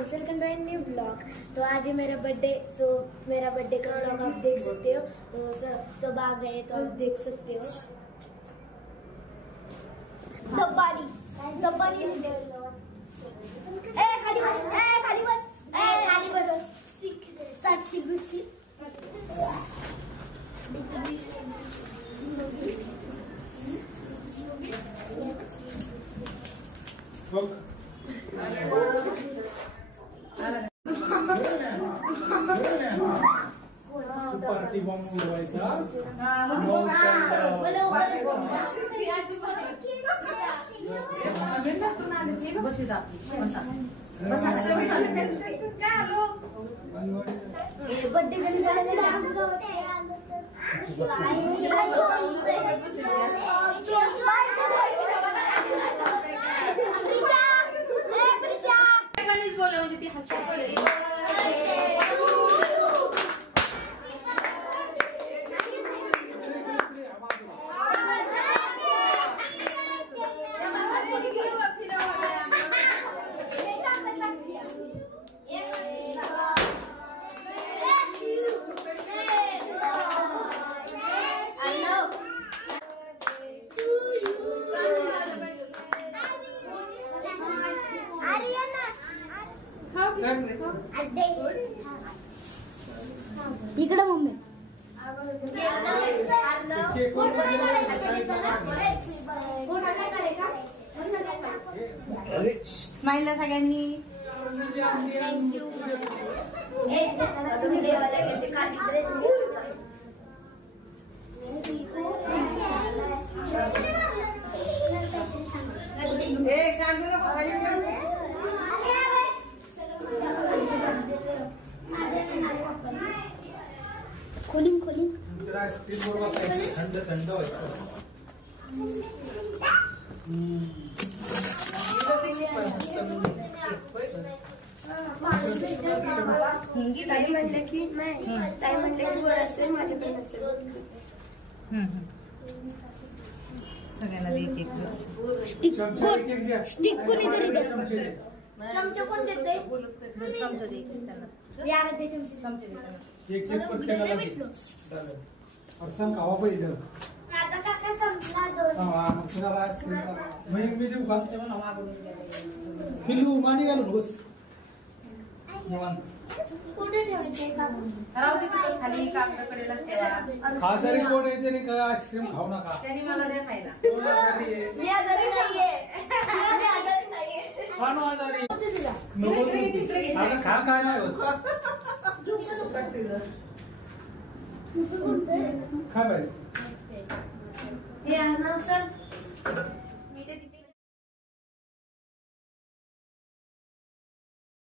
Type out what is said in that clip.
Friends, welcome to new blog. तो आज है मेरा बर्थडे। सो मेरा बर्थडे का ब्लॉग आप देख सकते हो। तो सब आ गए तो आप देख सकते हो। दब्बारी खाली बस, खाली बस, खाली बस। साक्षी गुस्सी पार्टी बॉम्ब उडवायचा बोलला म्हणजे ती हसते इकडे मम्मी स्माईलला सगळ्यांनी खोलिंग थंड थंड ताई म्हणलं की वर असेल माझ्याकडे नसेल. सगळ्यांना एक एक स्टिक कोणीतरी द्या. चमचा कोण देते? चमचा दे त्यांना यार ते चमचे एक पटकन भेटलो अर्सन खावा पाहिजे आता काका संपला दोन. मग तुला मी देऊ का पिल्लू मांडी घालून बस कुठे ठेवायचे काका? राहू दे तिथं खाली कागदाकडेला ठेवा. आजारी कोण येते नाही का आईस्क्रीम खाऊ नका. त्यांनी मला द्या खायला. मी आजारी नाहीये. मी आजारी नाहीये. सानू आजारी खा काय नाही होत खा पाहिजे चल